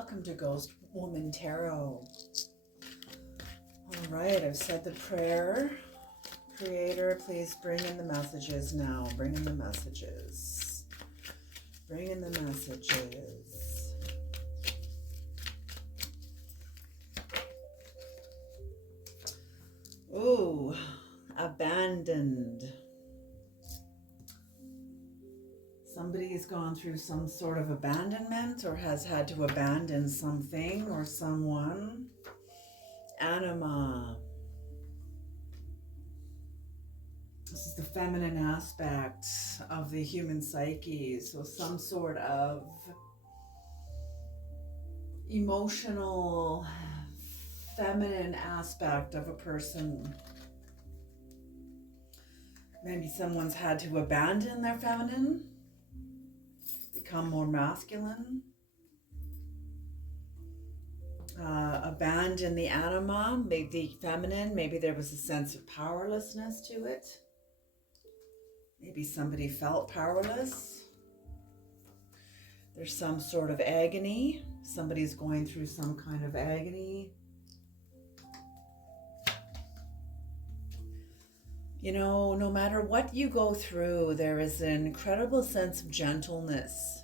Welcome to Ghost Woman Tarot. All right, I've said the prayer. Creator, please bring in the messages now. Bring in the messages. Bring in the messages. Ooh, abandoned. Somebody's gone through some sort of abandonment or has had to abandon something or someone. Anima. This is the feminine aspect of the human psyche. So some sort of emotional, feminine aspect of a person. Maybe someone's had to abandon their feminine, become more masculine, abandon the anima, maybe the feminine. Maybe there was a sense of powerlessness to it. Maybe somebody felt powerless. There's some sort of agony. Somebody's going through some kind of agony. You know, no matter what you go through, there is an incredible sense of gentleness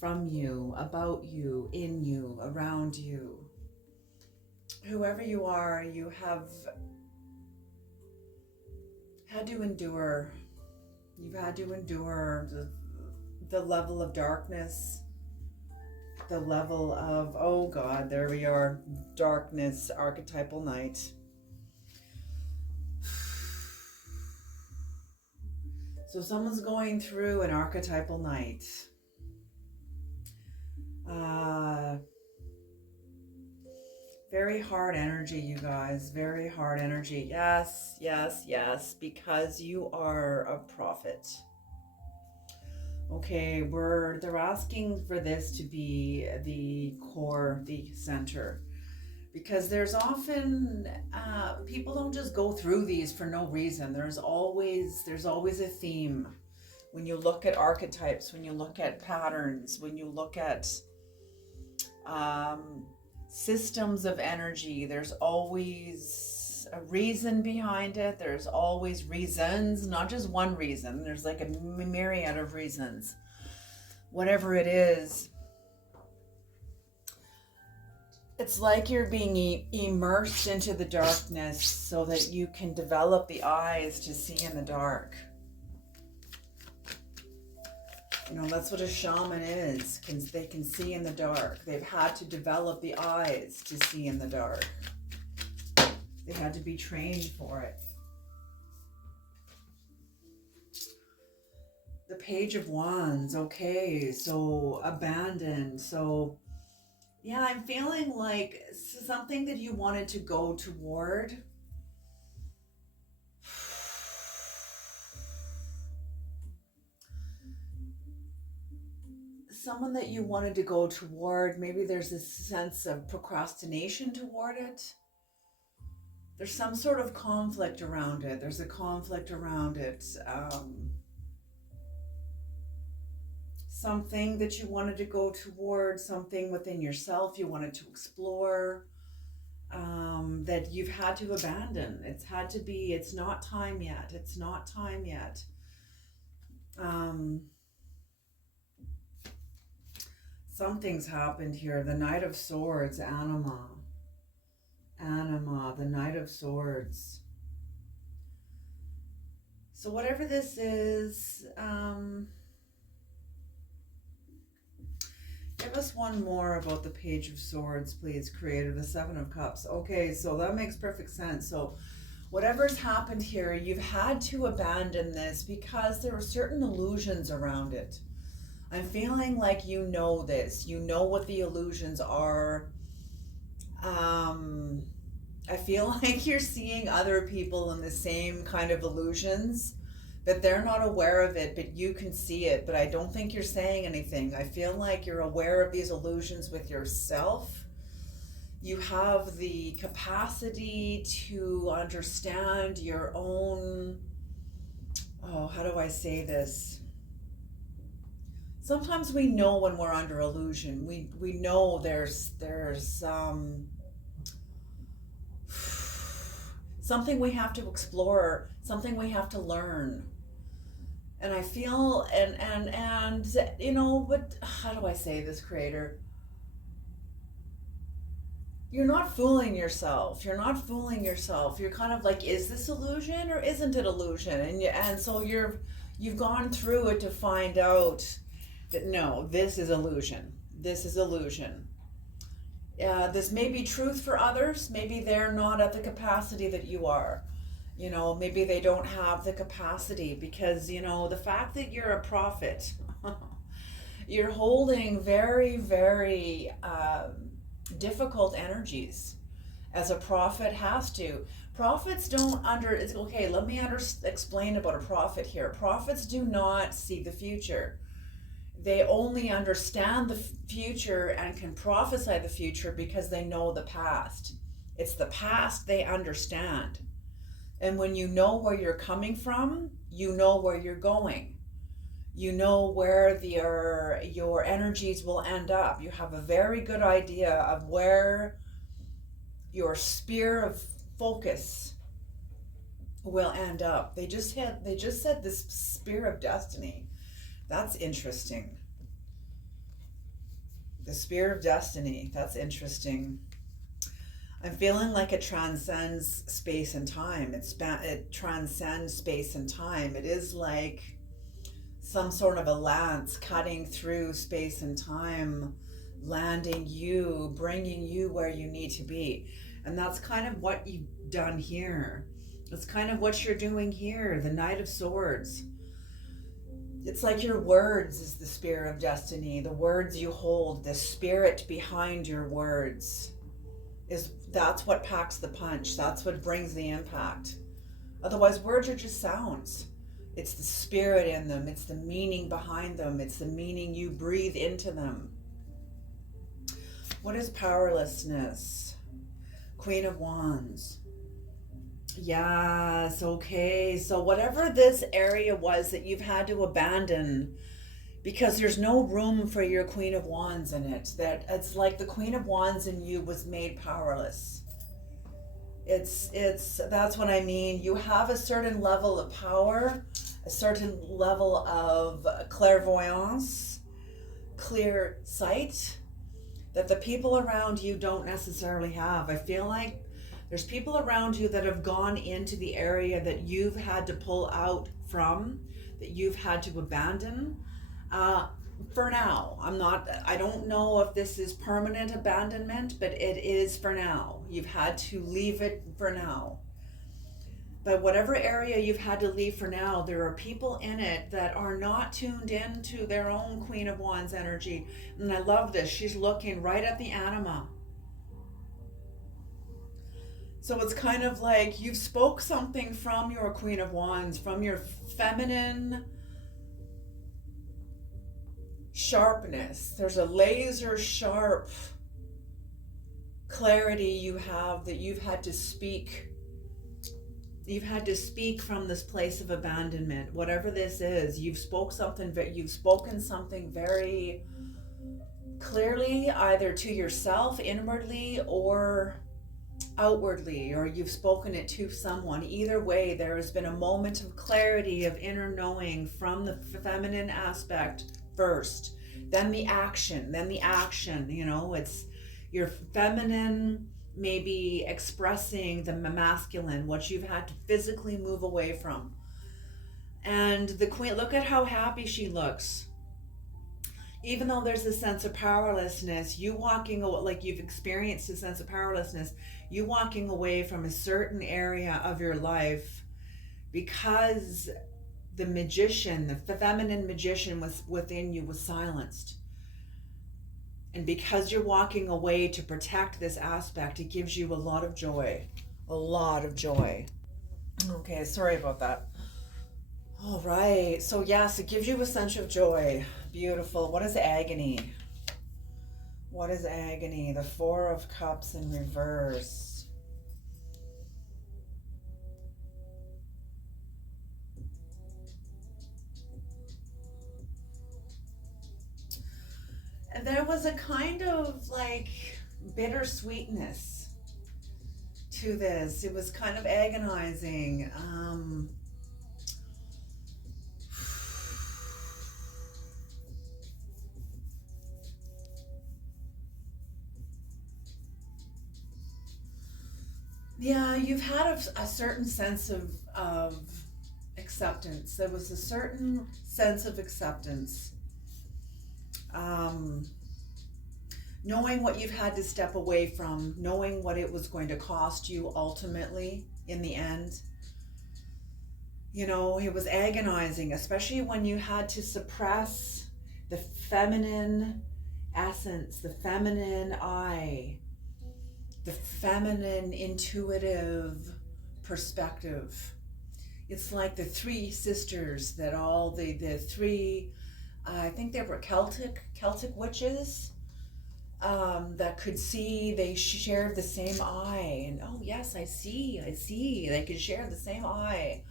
from you, about you, in you, around you. Whoever you are, you have had to endure. You've had to endure the level of darkness, the level of, oh God, there we are, darkness, archetypal night. So someone's going through an archetypal night. Very hard energy, you guys. Very hard energy. Yes, yes, yes. Because you are a prophet. Okay, they're asking for this to be the core, the center. Because there's often, people don't just go through these for no reason. There's always a theme. When you look at archetypes, when you look at patterns, when you look at systems of energy, there's always a reason behind it. There's always reasons, not just one reason. There's like a myriad of reasons. Whatever it is, it's like you're being immersed into the darkness so that you can develop the eyes to see in the dark. You know, that's what a shaman is. They can see in the dark. They've had to develop the eyes to see in the dark. They had to be trained for it. The Page of Wands. Okay, so abandoned. So yeah, I'm feeling like something that you wanted to go toward. Someone that you wanted to go toward, maybe there's this sense of procrastination toward it. There's some sort of conflict around it. There's a conflict around it. Something that you wanted to go toward, something within yourself you wanted to explore, that you've had to abandon. It's not time yet. It's not time yet. Something's happened here. The Knight of Swords, Anima, the Knight of Swords. So whatever this is, give us one more about the Page of Swords, please, Creator. The Seven of Cups. Okay, so that makes perfect sense. So whatever's happened here, you've had to abandon this because there were certain illusions around it. I'm feeling like you know this. You know what the illusions are. I feel like you're seeing other people in the same kind of illusions, but they're not aware of it, but you can see it. But I don't think you're saying anything. I feel like you're aware of these illusions with yourself. You have the capacity to understand your own, how do I say this? Sometimes we know when we're under illusion. We know there's something we have to explore, something we have to learn. And I feel and you know, but how do I say this, creator? You're not fooling yourself. You're not fooling yourself. You're kind of like, is this illusion or isn't it illusion? And so you've gone through it to find out that no, this is illusion. This is illusion. This may be truth for others. Maybe they're not at the capacity that you are. You know, maybe they don't have the capacity because, you know, the fact that you're a prophet, you're holding very, very difficult energies, as a prophet has to. Prophets don't it's okay, let me explain about a prophet here. Prophets do not see the future. They only understand the future and can prophesy the future because they know the past. It's the past they understand. And when you know where you're coming from, you know where you're going. You know where your energies will end up. You have a very good idea of where your sphere of focus will end up. They just said this sphere of destiny. That's interesting. The sphere of destiny. That's interesting. I'm feeling like it transcends space and time. It transcends space and time. It is like some sort of a lance cutting through space and time, landing you, bringing you where you need to be. And that's kind of what you've done here. It's kind of what you're doing here, the Knight of Swords. It's like your words is the spear of destiny. The words you hold, the spirit behind your words, that's what packs the punch. That's what brings the impact. Otherwise, words are just sounds. It's the spirit in them. It's the meaning behind them. It's the meaning you breathe into them. What is powerlessness? Queen of Wands. Yes, okay. So whatever this area was that you've had to abandon because there's no room for your Queen of Wands in it, that it's like the Queen of Wands in you was made powerless. That's what I mean. You have a certain level of power, a certain level of clairvoyance, clear sight that the people around you don't necessarily have. I feel like there's people around you that have gone into the area that you've had to pull out from, that you've had to abandon. For now, I don't know if this is permanent abandonment, but it is for now. You've had to leave it for now. But whatever area you've had to leave for now, there are people in it that are not tuned into their own Queen of Wands energy. And I love this. She's looking right at the anima. So it's kind of like you've spoke something from your Queen of Wands, from your feminine sharpness. There's a laser sharp clarity you have that you've had to speak. You've had to speak from this place of abandonment. Whatever this is, you've spoken something very clearly, either to yourself inwardly or outwardly, or you've spoken it to someone. Either way, there has been a moment of clarity, of inner knowing from the feminine aspect first, then the action, you know. It's your feminine maybe expressing the masculine, what you've had to physically move away from. And the queen, look at how happy she looks. Even though there's a sense of powerlessness, you walking away, like you've experienced a sense of powerlessness, you walking away from a certain area of your life because the magician, the feminine magician was within you was silenced. And because you're walking away to protect this aspect, it gives you a lot of joy. A lot of joy. Okay, sorry about that. All right, so yes, it gives you a sense of joy. Beautiful. What is agony? What is agony? The Four of Cups in reverse. there was a kind of like bittersweetness to this. It was kind of agonizing. Yeah, you've had a certain sense of acceptance. There was a certain sense of acceptance. Knowing what you've had to step away from, knowing what it was going to cost you ultimately in the end. You know, it was agonizing, especially when you had to suppress the feminine essence, the feminine eye, the feminine intuitive perspective. It's like the three sisters that all the three, I think they were Celtic witches, that could see. They shared the same eye, and oh yes, I see, they could share the same eye.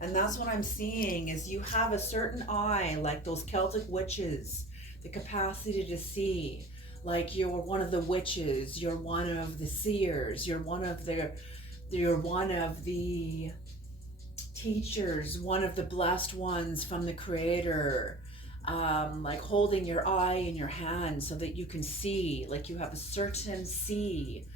And that's what I'm seeing, is you have a certain eye, like those Celtic witches, the capacity to see. Like you're one of the witches, you're one of the seers, you're one of the teachers, one of the blessed ones from the Creator. Like holding your eye in your hand so that you can see, like you have a certain see.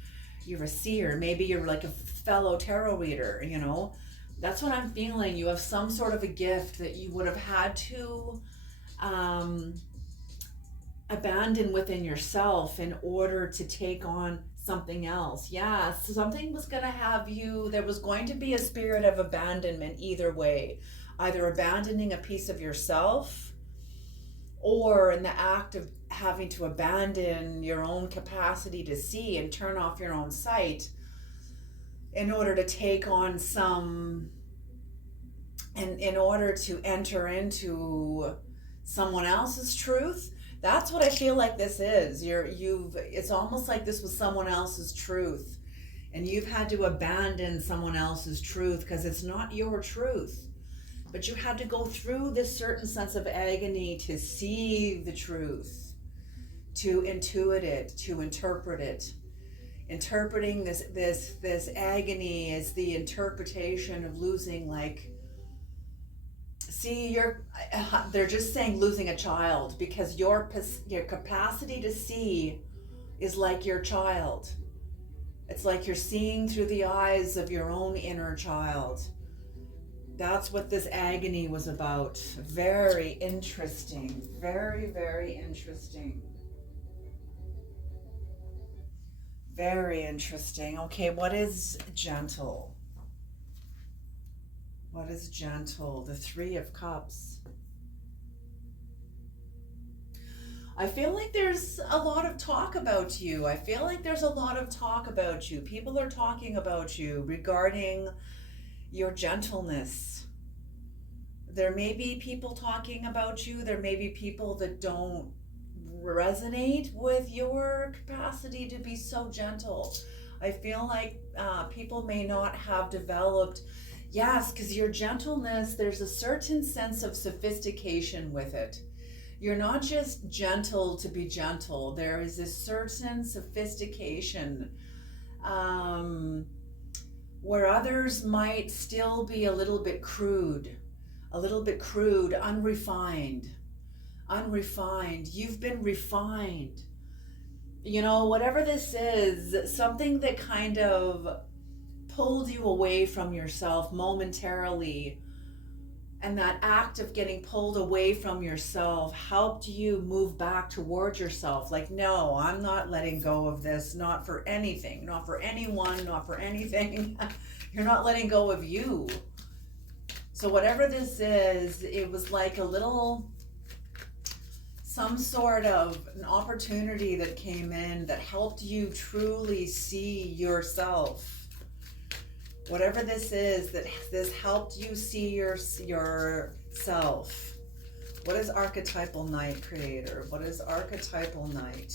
You're a seer. Maybe you're like a fellow tarot reader, you know. That's what I'm feeling. You have some sort of a gift that you would have had to abandon within yourself in order to take on something else. Yeah, something was going to have you, there was going to be a spirit of abandonment either way. Either abandoning a piece of yourself, or in the act of having to abandon your own capacity to see and turn off your own sight in order to take on some, and in order to enter into someone else's truth. That's what I feel like this is. It's almost like this was someone else's truth, and you've had to abandon someone else's truth because it's not your truth. But you had to go through this certain sense of agony to see the truth, to intuit it, to interpret it. Interpreting this agony is the interpretation of losing, like, see, they're just saying losing a child, because your capacity to see is like your child. It's like you're seeing through the eyes of your own inner child. That's what this agony was about. Very interesting. Very, very interesting. Very interesting. Okay, what is gentle? What is gentle? The Three of Cups. I feel like there's a lot of talk about you. I feel like there's a lot of talk about you. People are talking about you regarding your gentleness. There may be people talking about you. There may be people that don't resonate with your capacity to be so gentle. I feel like people may not have developed, yes, because your gentleness, there's a certain sense of sophistication with it. You're not just gentle to be gentle. There is a certain sophistication where others might still be a little bit crude, unrefined. You've been refined. You know, whatever this is, something that kind of pulled you away from yourself momentarily, and that act of getting pulled away from yourself helped you move back towards yourself. Like, no, I'm not letting go of this, not for anything, not for anyone, not for anything. You're not letting go of you. So whatever this is, it was like a little, some sort of an opportunity that came in that helped you truly see yourself. Whatever this is, that this helped you see yourself. What is Archetypal Night, Creator? What is Archetypal Night?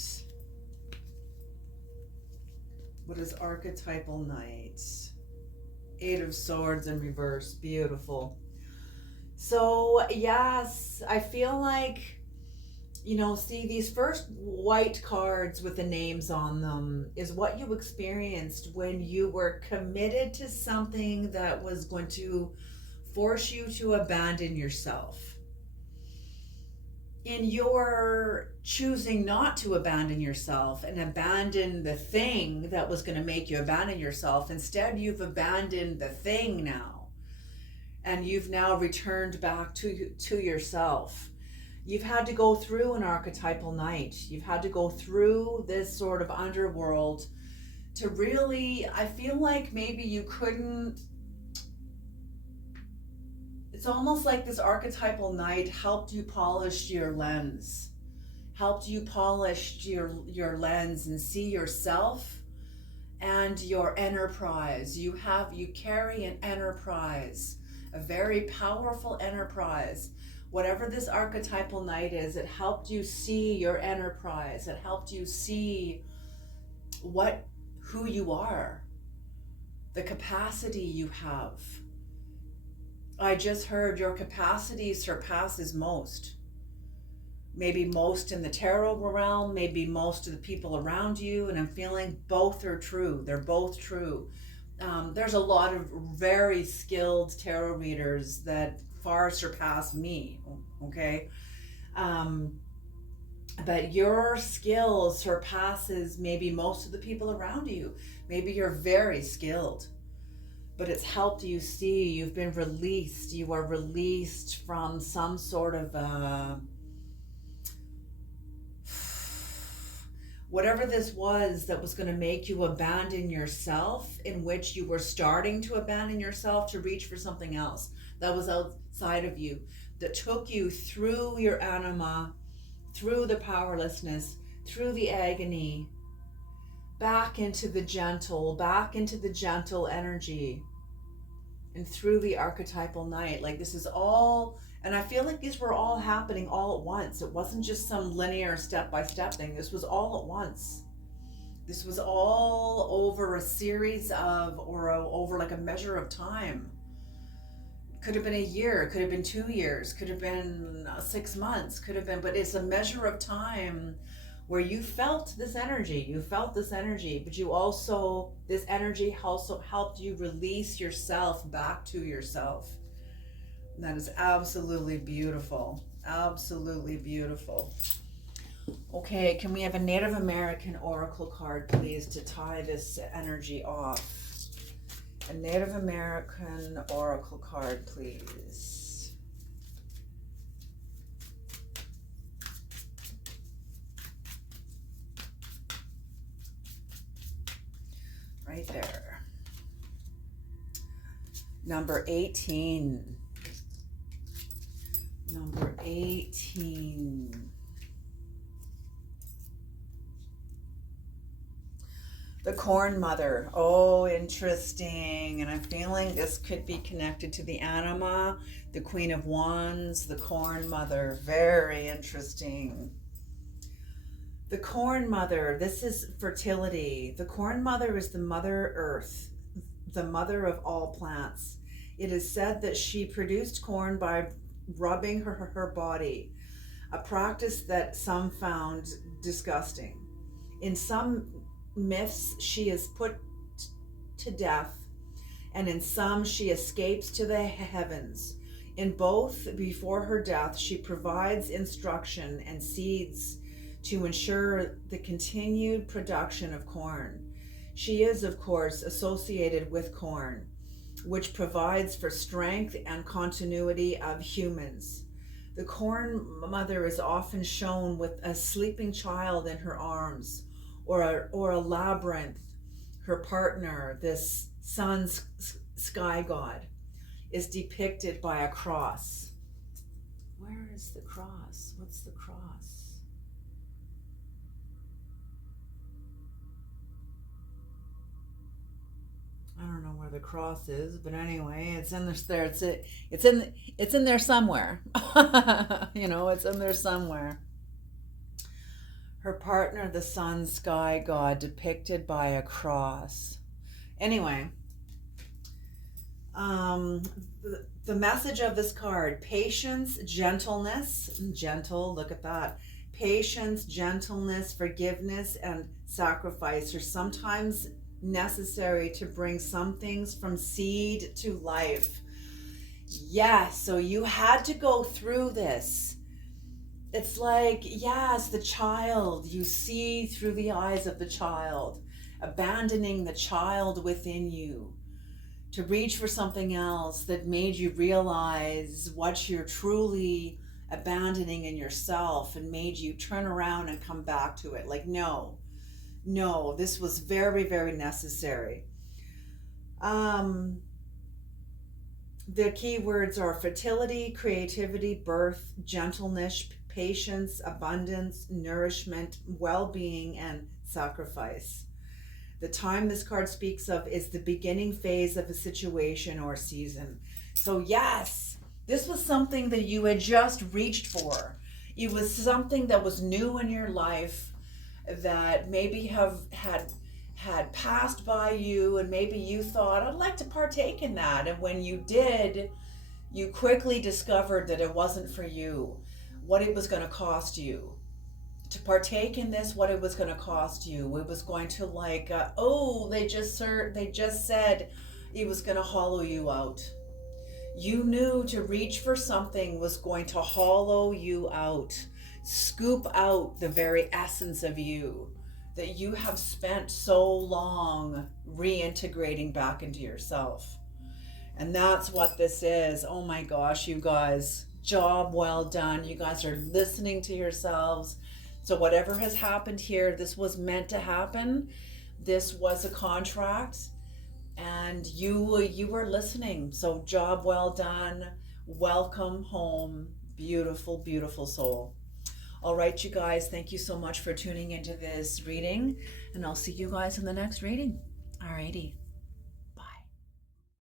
What is Archetypal Night? Eight of Swords in reverse. Beautiful. So, yes, I feel like see these first white cards with the names on them is what you experienced when you were committed to something that was going to force you to abandon yourself. In your choosing not to abandon yourself and abandon the thing that was going to make you abandon yourself, instead you've abandoned the thing now, and you've now returned back to yourself. You've had to go through an archetypal night. You've had to go through this sort of underworld to really, I feel like maybe you couldn't. It's almost like this archetypal night helped you polish your lens, helped you polish your lens and see yourself and your enterprise. You carry an enterprise, a very powerful enterprise. Whatever this archetypal night is, it helped you see your enterprise. It helped you see who you are, the capacity you have. I just heard your capacity surpasses most. Maybe most in the tarot realm, maybe most of the people around you, and I'm feeling both are true. They're both true. There's a lot of very skilled tarot readers that far surpass me, okay? But your skill surpasses maybe most of the people around you. Maybe you're very skilled, but it's helped you see you've been released. You are released from some sort of whatever this was that was going to make you abandon yourself, in which you were starting to abandon yourself to reach for something else that was outside of you, that took you through your anima, through the powerlessness, through the agony, back into the gentle energy, and through the archetypal night. Like this is all, and I feel like these were all happening all at once. It wasn't just some linear step-by-step thing. This was all at once. This was all over a series of, over like a measure of time. Could have been a year, could have been 2 years, could have been 6 months, could have been, but it's a measure of time where you felt this energy, but you also, this energy also helped you release yourself back to yourself. And that is absolutely beautiful, absolutely beautiful. Okay, can we have a Native American oracle card, please, to tie this energy off? A Native American oracle card, please. Right there. Number 18. Number 18. The Corn Mother. Oh, interesting. And I'm feeling this could be connected to the anima, the Queen of Wands, the Corn Mother. Very interesting. The Corn Mother, this is fertility. The Corn Mother is the Mother Earth, the mother of all plants. It is said that she produced corn by rubbing her body, a practice that some found disgusting. In some myths, she is put to death, and in some, she escapes to the heavens. In both, before her death, she provides instruction and seeds to ensure the continued production of corn. She is, of course, associated with corn, which provides for strength and continuity of humans. The Corn Mother is often shown with a sleeping child in her arms, or a labyrinth. Her partner, this sun sky god, is depicted by a cross. Where is the cross? What's the cross? I don't know where the cross is, but anyway, it's in there. It's in there somewhere. It's in there somewhere. Her partner, the sun sky god, depicted by a cross. Anyway, the message of this card: patience, gentleness, gentle. Look at that. patience, gentleness, forgiveness, and sacrifice are sometimes necessary to bring some things from seed to life. Yes, so you had to go through this. It's like, yes, the child, you see through the eyes of the child, abandoning the child within you to reach for something else that made you realize what you're truly abandoning in yourself and made you turn around and come back to it. Like, no, this was very, very necessary. The key words are fertility, creativity, birth, gentleness, patience, abundance, nourishment, well-being, and sacrifice. The time this card speaks of is the beginning phase of a situation or season. So yes, this was something that you had just reached for. It was something that was new in your life that maybe had passed by you, and maybe you thought, I'd like to partake in that. And when you did, you quickly discovered that it wasn't for you, what it was going to cost you. To partake in this, what it was going to cost you. It was going to they just said it was going to hollow you out. You knew to reach for something was going to hollow you out, scoop out the very essence of you that you have spent so long reintegrating back into yourself. And that's what this is. Oh my gosh, you guys, job well done. You guys are listening to yourselves. So whatever has happened here, this was meant to happen. This was a contract, and you were listening. So job well done. Welcome home. Beautiful, beautiful soul. All right, you guys, thank you so much for tuning into this reading, and I'll see you guys in the next reading. Alrighty.